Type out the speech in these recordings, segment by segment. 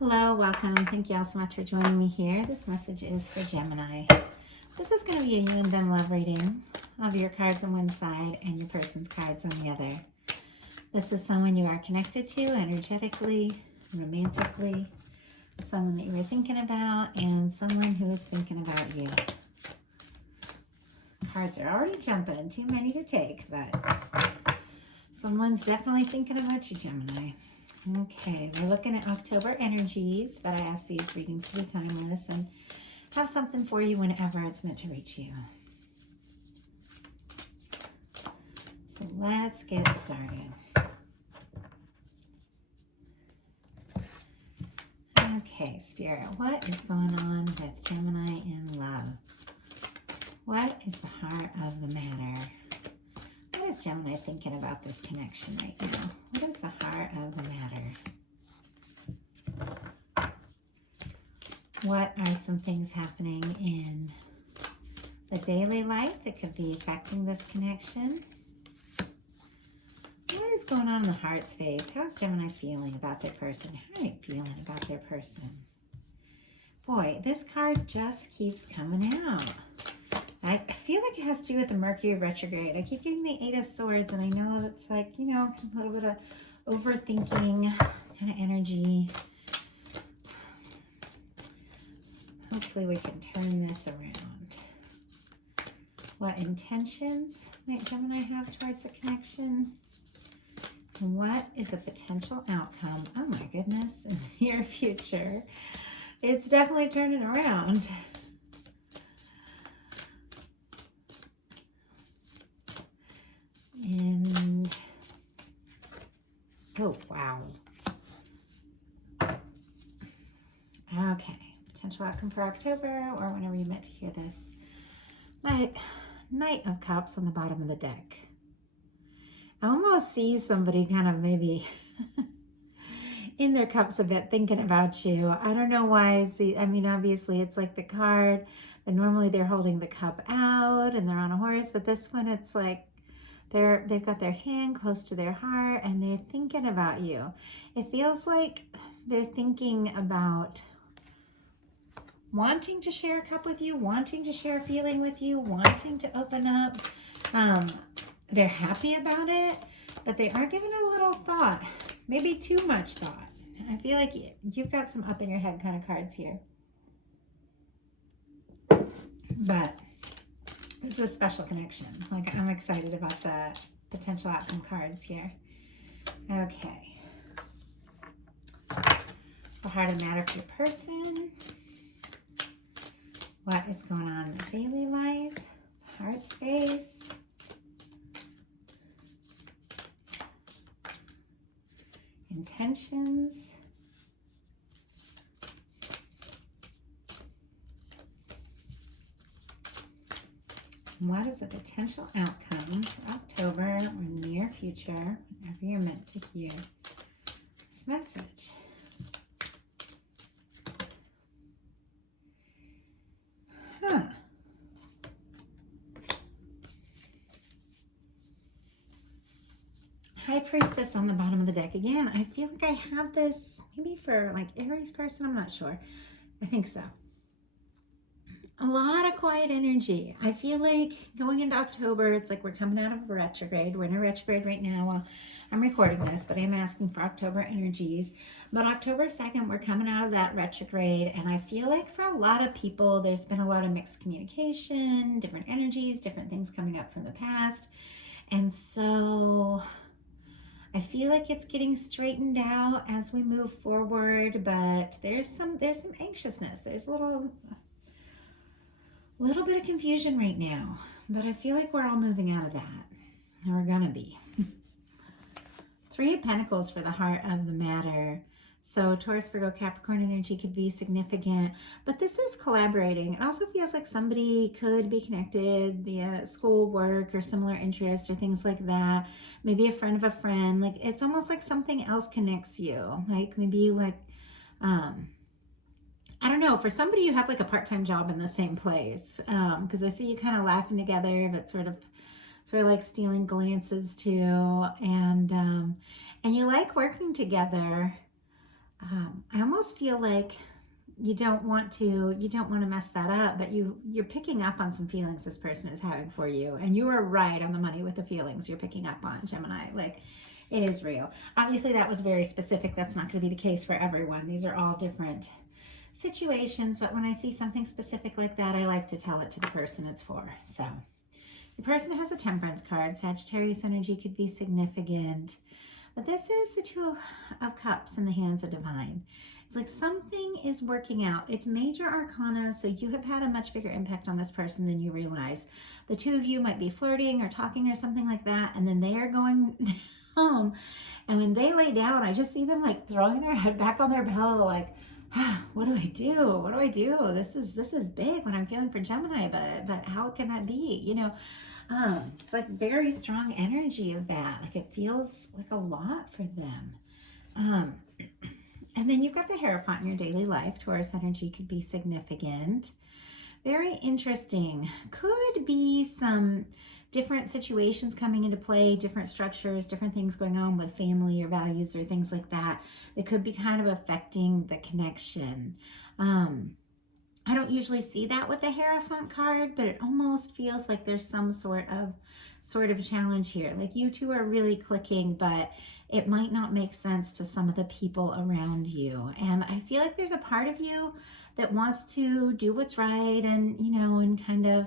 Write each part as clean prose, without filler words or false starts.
Hello, welcome. Thank you all so much for joining me here. This message is for Gemini. This is going to be a you and them love reading of your cards on one side and your person's cards on the other. This is someone you are connected to energetically, romantically, someone that you were thinking about, and someone who is thinking about you. Cards are already jumping, too many to take, but someone's definitely thinking about you, Gemini. Okay, we're looking at October energies, but I ask these readings to be timeless and have something for you whenever it's meant to reach you. So let's get started. Okay, Spirit, what is going on with Gemini in love? What is the heart of the matter? What is Gemini thinking about this connection right now? What is the heart of the matter? What are some things happening in the daily life that could be affecting this connection? What is going on in the heart space? How's Gemini feeling about their person? How are you feeling about their person? Boy, this card just keeps coming out. I feel like it has to do with the Mercury retrograde. I keep getting the Eight of Swords, and I know it's like, you know, a little bit of overthinking kind of energy. Hopefully we can turn this around. What intentions might Gemini have towards a connection? And what is a potential outcome? Oh my goodness, in the near future. It's definitely turning around. And, oh, wow. Okay, potential outcome for October or whenever you meant to hear this. Knight of Cups on the bottom of the deck. I almost see somebody kind of maybe in their cups a bit thinking about you. I don't know why. I mean, obviously it's like the card, but normally they're holding the cup out and they're on a horse, but this one it's like they've got their hand close to their heart and they're thinking about you. It feels like they're thinking about wanting to share a cup with you, wanting to share a feeling with you, wanting to open up. They're happy about it, but they are giving it a little thought, maybe too much thought. I feel like you've got some up in your head kind of cards here. But this is a special connection. Like, I'm excited about the potential outcome cards here. Okay. The heart of matter for your person. What is going on in the daily life? The heart space. Intentions. What is a potential outcome for October or near future, whenever you're meant to hear this message? High Priestess on the bottom of the deck. Again, I feel like I have this maybe for like Aries person. I'm not sure. I think so. A lot of quiet energy. I feel like going into October, it's like we're coming out of a retrograde. We're in a retrograde right now. Well, I'm recording this, but I'm asking for October energies. But October 2nd, we're coming out of that retrograde. And I feel like for a lot of people, there's been a lot of mixed communication, different energies, different things coming up from the past. And so I feel like it's getting straightened out as we move forward, but there's some anxiousness. There's a little bit of confusion right now, but I feel like we're all moving out of that. And we're gonna be. Three of Pentacles for the heart of the matter. So Taurus, Virgo, Capricorn energy could be significant, but this is collaborating. It also feels like somebody could be connected via school, work, or similar interests or things like that. Maybe a friend of a friend. Like, it's almost like something else connects you. Like maybe like, I don't know, for somebody you have like a part-time job in the same place, because I see you kind of laughing together, but sort of like stealing glances too, and you like working together. I almost almost feel like you don't want to mess that up, but you're picking up on some feelings this person is having for you, and you are right on the money with the feelings you're picking up on, Gemini. Like, it is real. Obviously that was very specific. That's not going to be the case for everyone. These are all different situations, but when I see something specific like that, I like to tell it to the person it's for. So the person has a Temperance card. Sagittarius energy could be significant, but this is the Two of Cups in the hands of Divine. It's like something is working out. It's major arcana, so you have had a much bigger impact on this person than you realize. The two of you might be flirting or talking or something like that, and then they are going home, and when they lay down, I just see them like throwing their head back on their pillow, like, what do I do? What do I do? This is big when I'm feeling for Gemini, but how can that be? You know, it's like very strong energy of that. Like, it feels like a lot for them. And then you've got the Hierophant in your daily life. Taurus energy could be significant. Very interesting. Could be some different situations coming into play, different structures, different things going on with family or values or things like that. That could be kind of affecting the connection. I don't usually see that with the Hierophant card, but it almost feels like there's some sort of challenge here. Like, you two are really clicking, but it might not make sense to some of the people around you. And I feel like there's a part of you that wants to do what's right and, you know, and kind of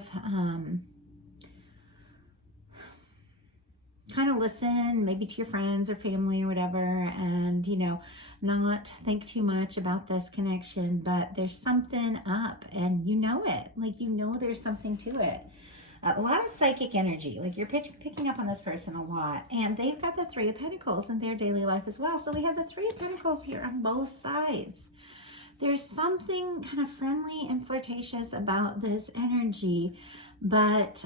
listen maybe to your friends or family or whatever, and, you know, not think too much about this connection, but there's something up and you know it. Like, you know there's something to it. A lot of psychic energy, like you're picking up on this person a lot, and they've got the Three of Pentacles in their daily life as well. So we have the Three of Pentacles here on both sides. There's something kind of friendly and flirtatious about this energy, but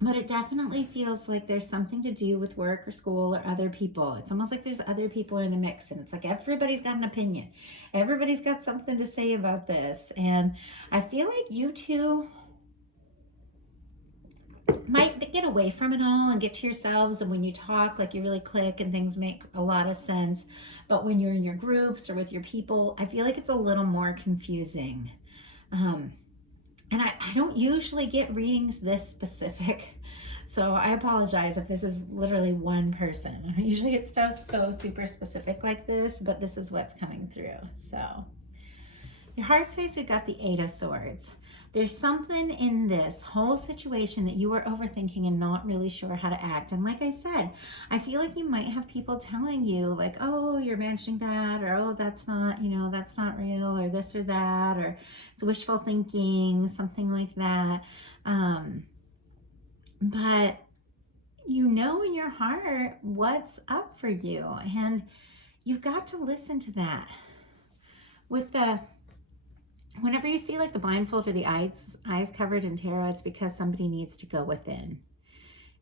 it definitely feels like there's something to do with work or school or other people. It's almost like there's other people in the mix, and it's like everybody's got an opinion. Everybody's got something to say about this, and I feel like you two might get away from it all and get to yourselves, and when you talk, like, you really click and things make a lot of sense. But when you're in your groups or with your people, I feel like it's a little more confusing. And I don't usually get readings this specific, so I apologize if this is literally one person. I usually get stuff so super specific like this, but this is what's coming through. So your heart space, we've got the Eight of Swords. There's something in this whole situation that you are overthinking and not really sure how to act. And like I said, I feel like you might have people telling you like, oh, you're imagining that, or oh, that's not, you know, that's not real, or this or that, or it's wishful thinking, something like that. But you know in your heart what's up for you, and you've got to listen to that. With the whenever you see like the blindfold or the eyes covered in tarot, it's because somebody needs to go within.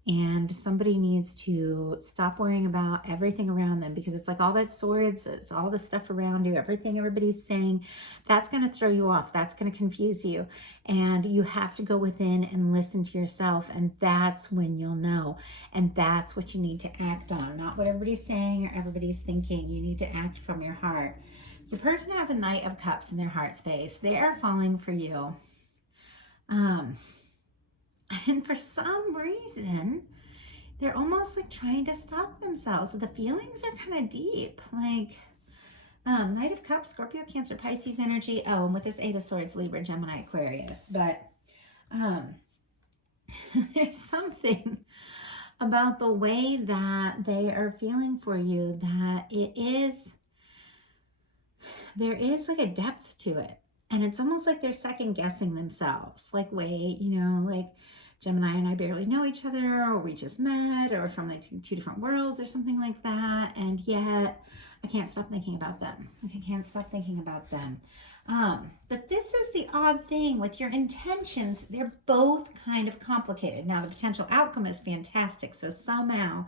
And somebody needs to stop worrying about everything around them, because it's like all that swords, it's all the stuff around you, everything everybody's saying, that's going to throw you off. That's going to confuse you. And you have to go within and listen to yourself. And that's when you'll know. And that's what you need to act on, not what everybody's saying or everybody's thinking. You need to act from your heart. The person has a Knight of Cups in their heart space. They are falling for you. And for some reason, they're almost like trying to stop themselves. So the feelings are kind of deep. Like Knight of Cups, Scorpio, Cancer, Pisces energy. Oh, and with this Eight of Swords, Libra, Gemini, Aquarius. But there's something about the way that they are feeling for you that there is like a depth to it. And it's almost like they're second guessing themselves. Like, wait, you know, like Gemini and I barely know each other, or we just met, or from like two different worlds or something like that. And yet I can't stop thinking about them. I can't stop thinking about them. But this is the odd thing with your intentions. They're both kind of complicated. Now the potential outcome is fantastic. So somehow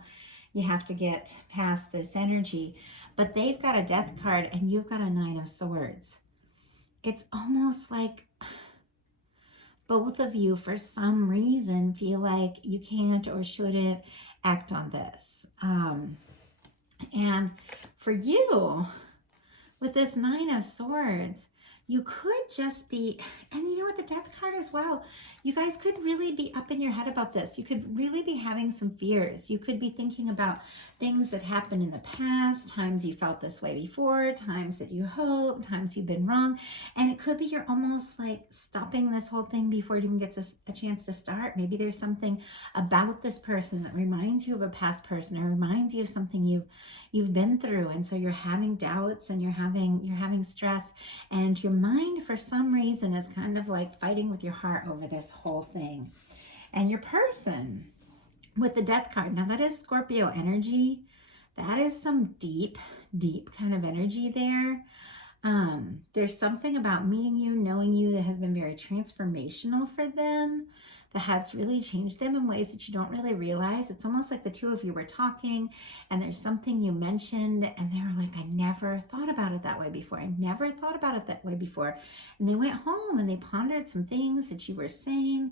you have to get past this energy, but they've got a Death card and you've got a Nine of Swords. It's almost like both of you, for some reason, feel like you can't or shouldn't act on this. And for you, with this Nine of Swords, you could just be, and you know what, the Death card as well, you guys could really be up in your head about this. You could really be having some fears. You could be thinking about things that happened in the past, times you felt this way before, times that you hope, times you've been wrong. And it could be you're almost like stopping this whole thing before it even gets a chance to start. Maybe there's something about this person that reminds you of a past person, or reminds you of something you've been through, and so you're having doubts and you're having stress, and your mind for some reason is kind of like fighting with your heart over this whole thing. And your person with the Death card, now that is Scorpio energy. That is some deep kind of energy there. There's something about meeting you, knowing you, that has been very transformational for them, that has really changed them in ways that you don't really realize. It's almost like the two of you were talking and there's something you mentioned and they were like, I never thought about it that way before. I never thought about it that way before. And they went home and they pondered some things that you were saying,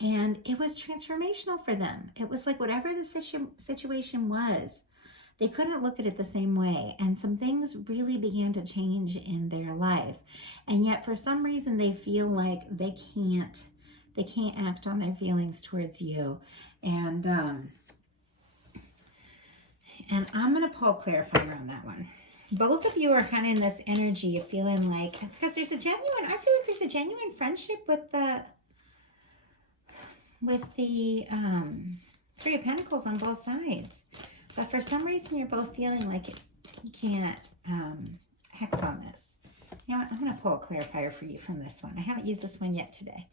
and it was transformational for them. It was like whatever the situation was, they couldn't look at it the same way. And some things really began to change in their life. And yet for some reason they feel like they can't act on their feelings towards you. And I'm going to pull Clarifier on that one. Both of you are kind of in this energy of feeling like, because I feel like there's a genuine friendship with the Three of Pentacles on both sides. But for some reason, you're both feeling like you can't act on this. You know what? I'm going to pull a Clarifier for you from this one. I haven't used this one yet today.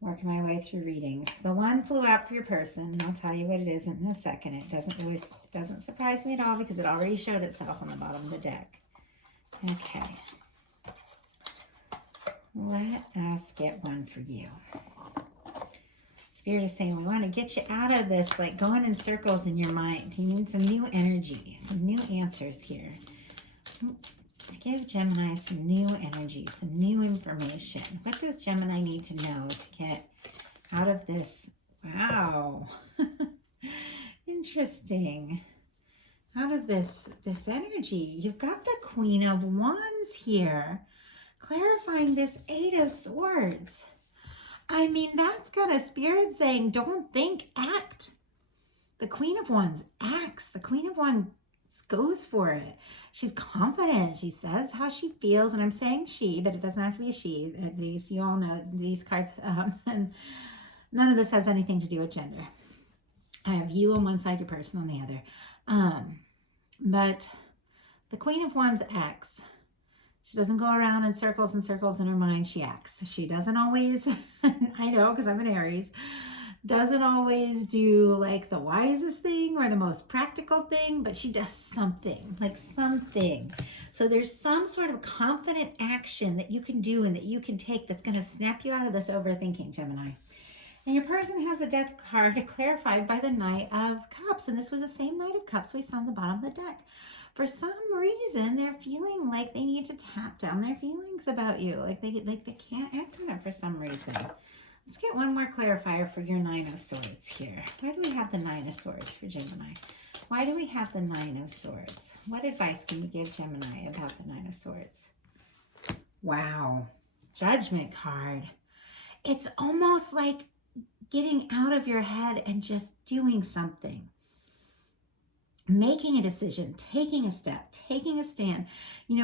Working my way through readings. The one flew out for your person, and I'll tell you what it is in a second. It doesn't surprise me at all because it already showed itself on the bottom of the deck. Okay. Let us get one for you. Spirit is saying we want to get you out of this, like going in circles in your mind. You need some new energy, some new answers here. Give Gemini some new energy, some new information. What does Gemini need to know to get out of this? Wow. Interesting. Out of this energy. You've got the Queen of Wands here, clarifying this Eight of Swords. I mean, that's kind of Spirit saying, don't think, act. The Queen of Wands acts. The Queen of Wands goes for it. She's confident. She says how she feels, and I'm saying she, but it doesn't have to be a she. At least you all know these cards, and none of this has anything to do with gender. I have you on one side, your person on the other. But the Queen of Wands acts. She doesn't go around in circles and circles in her mind. She acts. She doesn't always, I know because I'm an Aries, doesn't always do like the wisest thing or the most practical thing, but she does something, like something. So there's some sort of confident action that you can do and that you can take that's going to snap you out of this overthinking, Gemini. And your person has the Death card clarified by the Knight of Cups. And this was the same Knight of Cups we saw on the bottom of the deck. For some reason, they're feeling like they need to tap down their feelings about you. Like they can't act on it for some reason. Let's get one more clarifier for your Nine of Swords here. Why do we have the Nine of Swords for Gemini? Why do we have the Nine of Swords? What advice can you give Gemini about the Nine of Swords? Wow. Judgment card. It's almost like getting out of your head and just doing something. Making a decision, taking a step, taking a stand,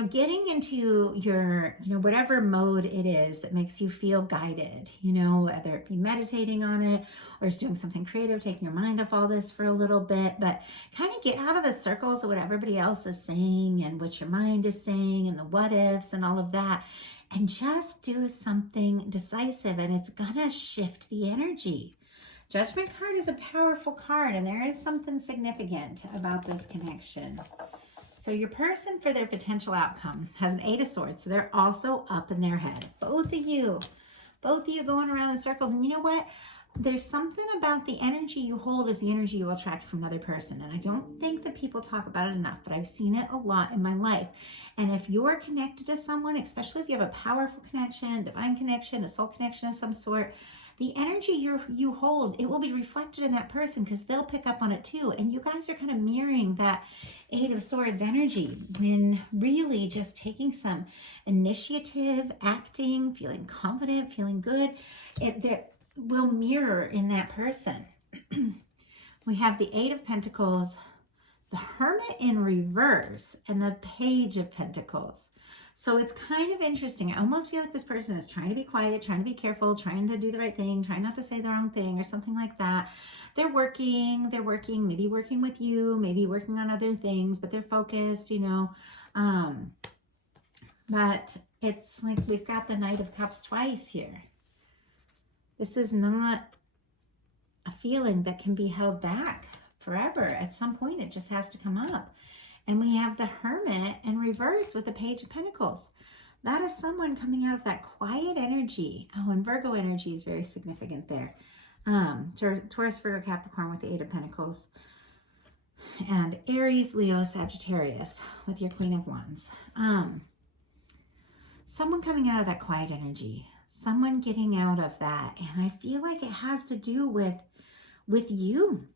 getting into your, whatever mode it is that makes you feel guided, whether it be meditating on it or just doing something creative, taking your mind off all this for a little bit, but kind of get out of the circles of what everybody else is saying and what your mind is saying and the what ifs and all of that, and just do something decisive, and it's gonna shift the energy. Judgment card is a powerful card, and there is something significant about this connection. So your person, for their potential outcome, has an Eight of Swords, so they're also up in their head. Both of you going around in circles. And you know what? There's something about the energy you hold is the energy you will attract from another person. And I don't think that people talk about it enough, but I've seen it a lot in my life. And if you're connected to someone, especially if you have a powerful connection, divine connection, a soul connection of some sort, the energy you hold, it will be reflected in that person because they'll pick up on it too. And you guys are kind of mirroring that Eight of Swords energy when really just taking some initiative, acting, feeling confident, feeling good. That will mirror in that person. We have the Eight of Pentacles, the Hermit in reverse, and the Page of Pentacles. So it's kind of interesting. I almost feel like this person is trying to be quiet, trying to be careful, trying to do the right thing, trying not to say the wrong thing or something like that. They're working, maybe working with you, maybe working on other things, but they're focused, you know. But it's like we've got the Knight of Cups twice here. This is not a feeling that can be held back forever. At some point, it just has to come up. And we have the Hermit in reverse with the Page of Pentacles. That is someone coming out of that quiet energy. Oh, and Virgo energy is very significant there. Taurus, Virgo, Capricorn with the Eight of Pentacles. And Aries, Leo, Sagittarius with your Queen of Wands. Someone coming out of that quiet energy. Someone getting out of that. And I feel like it has to do with you,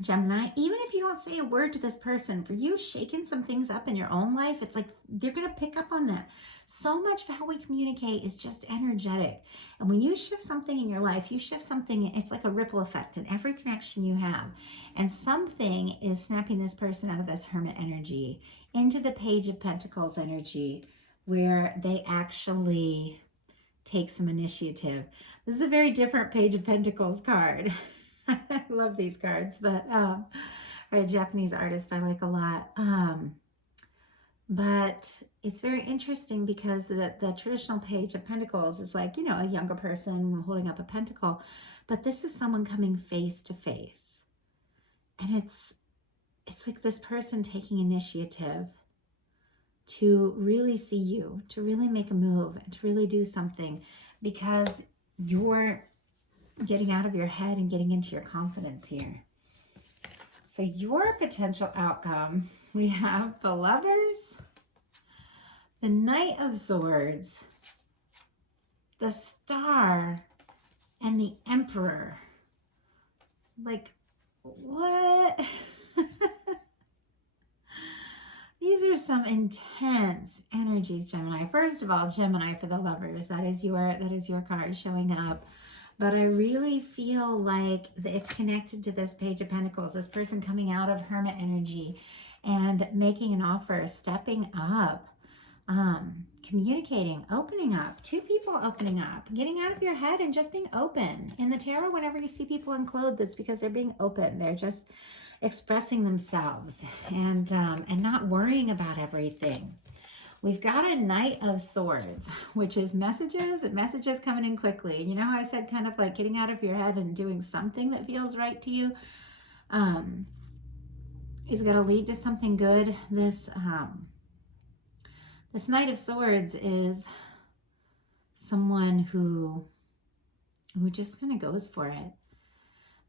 Gemini. Even if you don't say a word to this person, for you shaking some things up in your own life, it's like they're going to pick up on that. So much of how we communicate is just energetic. And when you shift something in your life, you shift something, it's like a ripple effect in every connection you have. And something is snapping this person out of this Hermit energy into the Page of Pentacles energy, where they actually take some initiative. This is a very different Page of Pentacles card. I love these cards, but a Japanese artist I like a lot. But it's very interesting because the traditional Page of Pentacles is like, you know, a younger person holding up a pentacle, but this is someone coming face to face. And it's like this person taking initiative to really see you, to really make a move, and to really do something, because you're getting out of your head and getting into your confidence here. So your potential outcome, we have the Lovers, the Knight of Swords, the Star, and the Emperor. Like, what? These are some intense energies, Gemini. First of all, Gemini, for the Lovers, that is your card showing up. But I really feel like it's connected to this Page of Pentacles, this person coming out of Hermit energy and making an offer, stepping up, communicating, opening up, two people opening up, getting out of your head and just being open. In the tarot, whenever you see people unclothed, it's because they're being open. They're just expressing themselves and not worrying about everything. We've got a Knight of Swords, which is messages and messages coming in quickly. You know how I said kind of like getting out of your head and doing something that feels right to you? Is going to lead to something good. This Knight of Swords is someone who just kind of goes for it.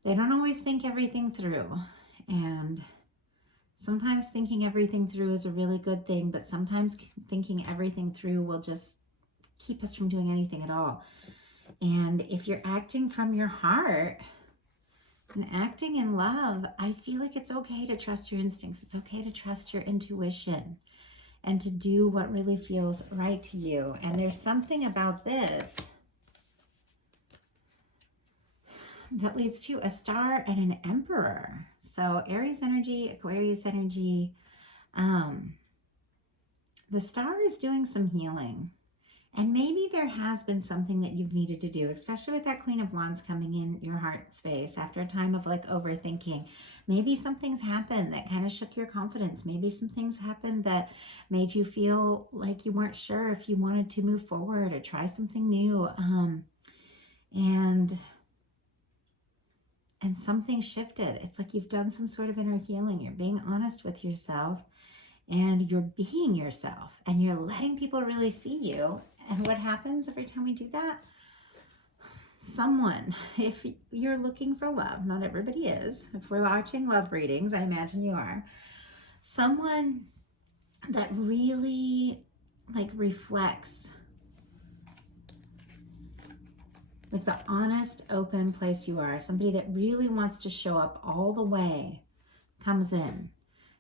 They don't always think everything through. And sometimes thinking everything through is a really good thing, but sometimes thinking everything through will just keep us from doing anything at all. And if you're acting from your heart and acting in love, I feel like it's okay to trust your instincts. It's okay to trust your intuition and to do what really feels right to you. And there's something about this that leads to a Star and an Emperor. So Aries energy, Aquarius energy. The Star is doing some healing. And maybe there has been something that you've needed to do, especially with that Queen of Wands coming in your heart space after a time of like overthinking. Maybe some things happened that kind of shook your confidence. Maybe some things happened that made you feel like you weren't sure if you wanted to move forward or try something new. And something shifted. It's like you've done some sort of inner healing. You're being honest with yourself and you're being yourself and you're letting people really see you. And what happens every time we do that? Someone, if you're looking for love, not everybody is. If we're watching love readings, I imagine you are. Someone that really like reflects like the honest, open place you are. Somebody that really wants to show up all the way comes in.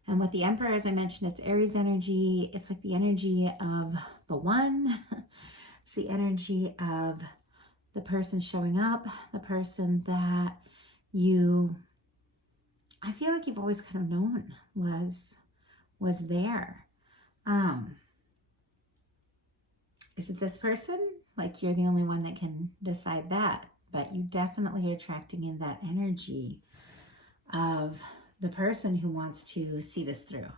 And with the Emperor, as I mentioned, it's Aries energy. It's like the energy of the one. It's the energy of the person showing up, the person that I feel like you've always kind of known was there. Is it this person? Like, you're the only one that can decide that, but you definitely are attracting in that energy of the person who wants to see this through,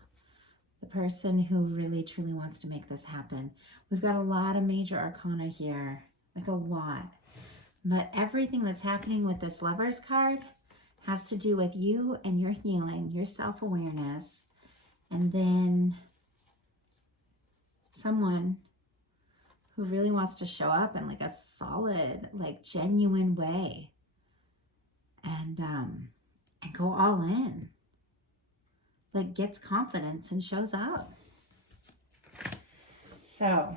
the person who really truly wants to make this happen. We've got a lot of major arcana here, like a lot, but everything that's happening with this Lovers card has to do with you and your healing, your self-awareness, and then someone who really wants to show up in like a solid, like genuine way and go all in, like gets confidence and shows up. So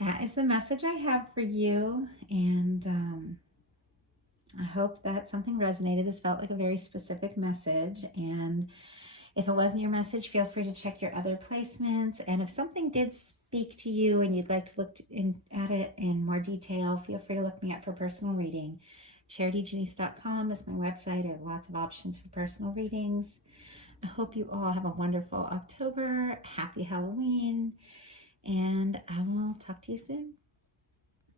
that is the message I have for you, and I hope that something resonated. This felt like a very specific message, and if it wasn't your message, feel free to check your other placements. And if something did speak to you and you'd like to look at it in more detail, feel free to look me up for personal reading. CharityJanice.com is my website. I have lots of options for personal readings. I hope you all have a wonderful October. Happy Halloween. And I will talk to you soon.